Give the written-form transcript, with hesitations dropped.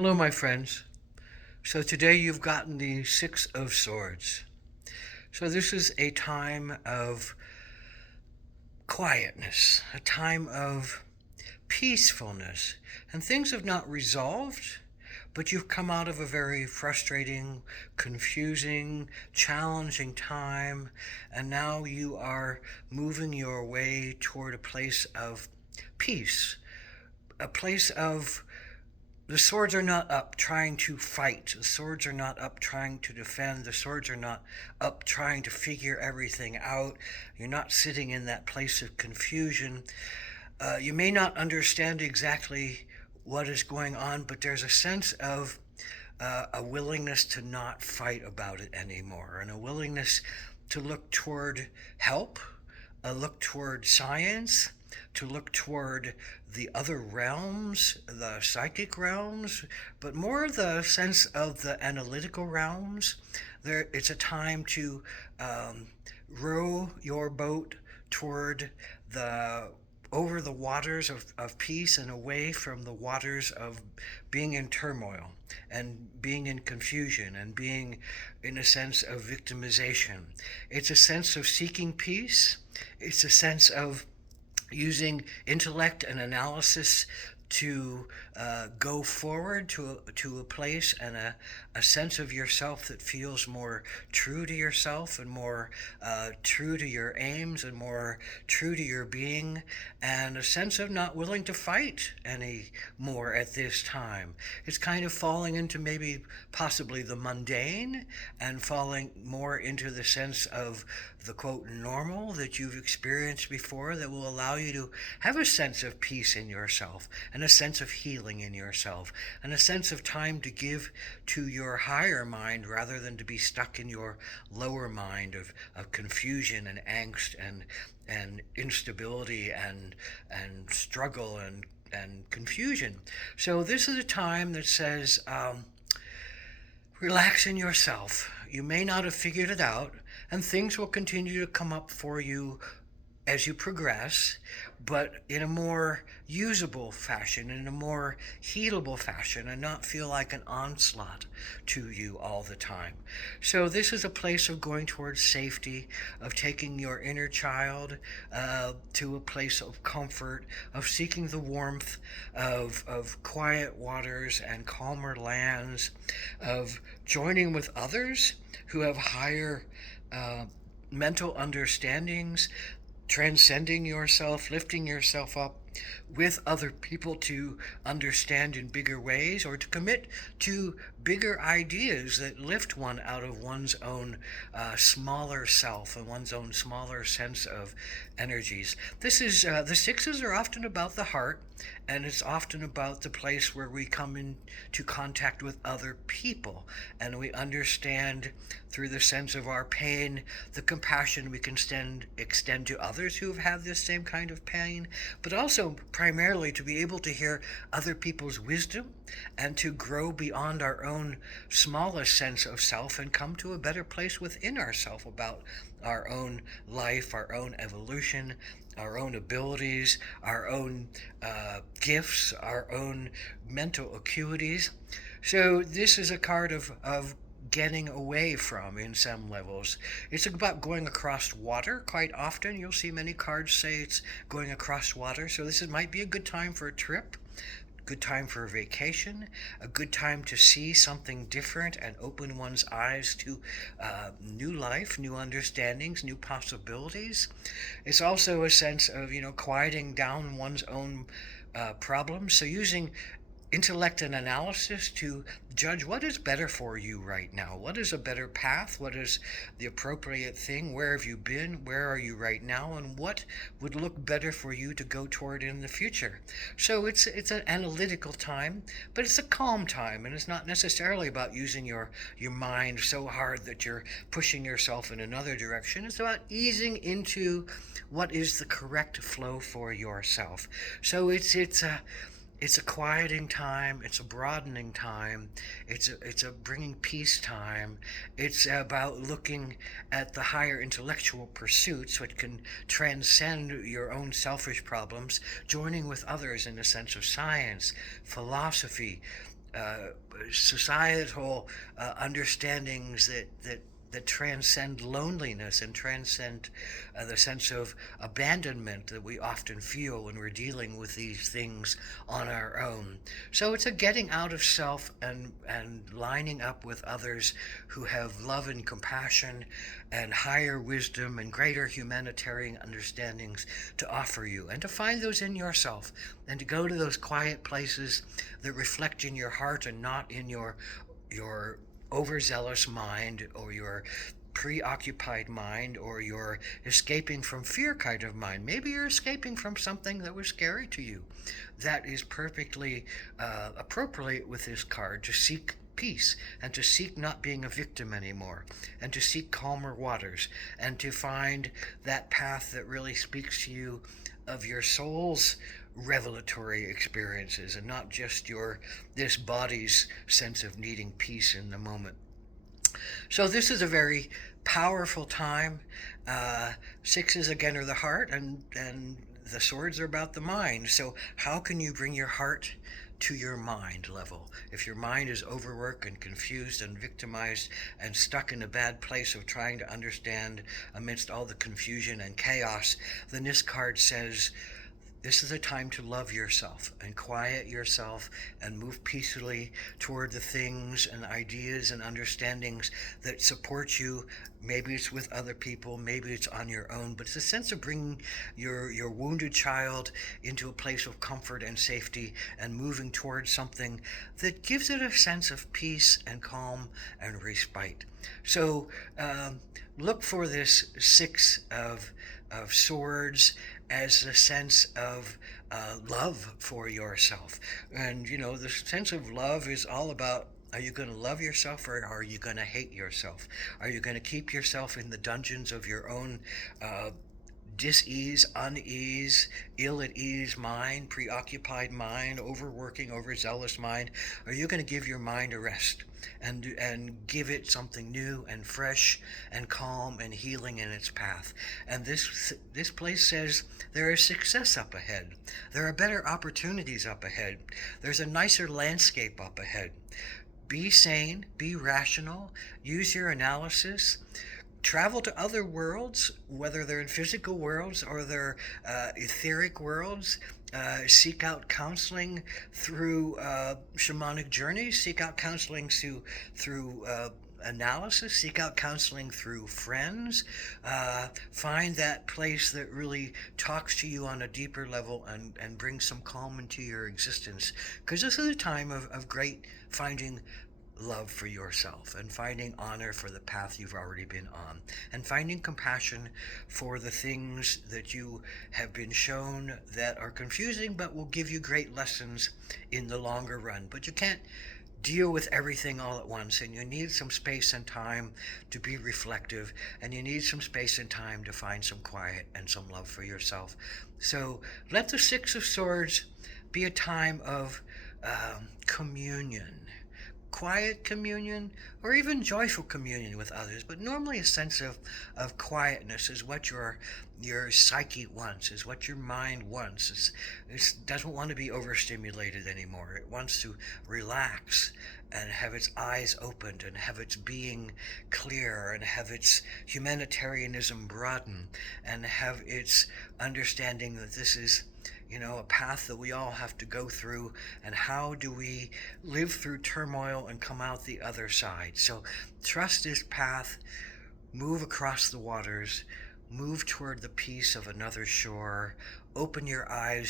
Hello, my friends. So today you've gotten the Six of Swords. So this is a time of quietness, a time of peacefulness, and things have not resolved, but you've come out of a very frustrating, confusing, challenging time, and now you are moving your way toward a place of peace, a place of the swords are not up trying to fight. The swords are not up trying to defend. The swords are not up trying to figure everything out. You're not sitting in that place of confusion. You may not understand exactly what is going on, but there's a sense of a willingness to not fight about it anymore, and a willingness to look toward help, a look toward science, to look toward the other realms, the psychic realms, but more the sense of the analytical realms. It's a time to row your boat toward the over the waters of peace and away from the waters of being in turmoil and being in confusion and being in a sense of victimization. It's a sense of seeking peace. It's a sense of using intellect and analysis to go forward to a place and a sense of yourself that feels more true to yourself and more true to your aims and more true to your being, and a sense of not willing to fight anymore at this time. It's kind of falling into maybe possibly the mundane and falling more into the sense of the quote normal that you've experienced before, that will allow you to have a sense of peace in yourself and a sense of healing in yourself and a sense of time to give to your higher mind rather than to be stuck in your lower mind of confusion and angst and instability and struggle and confusion. So this is a time that says, relax in yourself. You may not have figured it out, and things will continue to come up for you as you progress, but in a more usable fashion, in a more healable fashion, and not feel like an onslaught to you all the time. So this is a place of going towards safety, of taking your inner child to a place of comfort, of seeking the warmth of quiet waters and calmer lands, of joining with others who have higher mental understandings, transcending yourself, lifting yourself up with other people to understand in bigger ways, or to commit to bigger ideas that lift one out of one's own smaller self and one's own smaller sense of energies. This is the sixes are often about the heart, and it's often about the place where we come into contact with other people, and we understand through the sense of our pain the compassion we can extend to others who have had this same kind of pain, but also primarily to be able to hear other people's wisdom and to grow beyond our own smallest sense of self and come to a better place within ourself about our own life, our own evolution, our own abilities, our own gifts, our own mental acuities. So this is a card of getting away from in some levels. It's about going across water. Quite often you'll see many cards say it's going across water. So might be a good time for a trip, good time for a vacation, a good time to see something different and open one's eyes to new life, new understandings, new possibilities. It's also a sense of, quieting down one's own problems. So using intellect and analysis to judge what is better for you right now. What is a better path? What is the appropriate thing? Where have you been? Where are you right now? And what would look better for you to go toward in the future? So it's an analytical time, but it's a calm time, and it's not necessarily about using your mind so hard that you're pushing yourself in another direction. It's about easing into what is the correct flow for yourself. So it's a quieting time. It's a broadening time. It's a bringing peace time. It's about looking at the higher intellectual pursuits, which can transcend your own selfish problems, joining with others in the sense of science, philosophy, uh, societal understandings that transcend loneliness and transcend the sense of abandonment that we often feel when we're dealing with these things on our own. So it's a getting out of self and lining up with others who have love and compassion and higher wisdom and greater humanitarian understandings to offer you, and to find those in yourself, and to go to those quiet places that reflect in your heart and not in your overzealous mind, or your preoccupied mind, or your escaping from fear kind of mind. Maybe you're escaping from something that was scary to you. That is perfectly appropriate with this card, to seek peace, and to seek not being a victim anymore, and to seek calmer waters, and to find that path that really speaks to you of your soul's revelatory experiences, and not just your this body's sense of needing peace in the moment. So this is a very powerful time. Sixes again are the heart, and the swords are about the mind. So how can you bring your heart to your mind level? If your mind is overworked and confused and victimized and stuck in a bad place of trying to understand amidst all the confusion and chaos, then this card says, this is a time to love yourself and quiet yourself and move peacefully toward the things and ideas and understandings that support you. Maybe it's with other people, maybe it's on your own, but it's a sense of bringing your wounded child into a place of comfort and safety, and moving towards something that gives it a sense of peace and calm and respite. So look for this Six of Swords as a sense of love for yourself. And, you know, the sense of love is all about, are you going to love yourself, or are you going to hate yourself? Are you going to keep yourself in the dungeons of your own dis-ease, unease, ill at ease mind, preoccupied mind, overworking, overzealous mind? Are you going to give your mind a rest and give it something new and fresh and calm and healing in its path? And this place says there is success up ahead. There are better opportunities up ahead. There's a nicer landscape up ahead. Be sane, be rational, use your analysis, travel to other worlds, whether they're in physical worlds or they're etheric worlds. Seek out counseling through shamanic journeys. Seek out counseling through analysis. Seek out counseling through friends. Find that place that really talks to you on a deeper level, and brings some calm into your existence. Because this is a time of great finding love for yourself, and finding honor for the path you've already been on, and finding compassion for the things that you have been shown that are confusing but will give you great lessons in the longer run. But you can't deal with everything all at once, and you need some space and time to be reflective, and you need some space and time to find some quiet and some love for yourself. So let the Six of Swords be a time of communion, quiet communion, or even joyful communion with others. But normally a sense of quietness is what your psyche wants, is what your mind wants. It doesn't want to be overstimulated anymore. It wants to relax and have its eyes opened, and have its being clear, and have its humanitarianism broaden, and have its understanding that this is, you know, a path that we all have to go through, and how do we live through turmoil and come out the other side. So trust this path, move across the waters, move toward the peace of another shore, open your eyes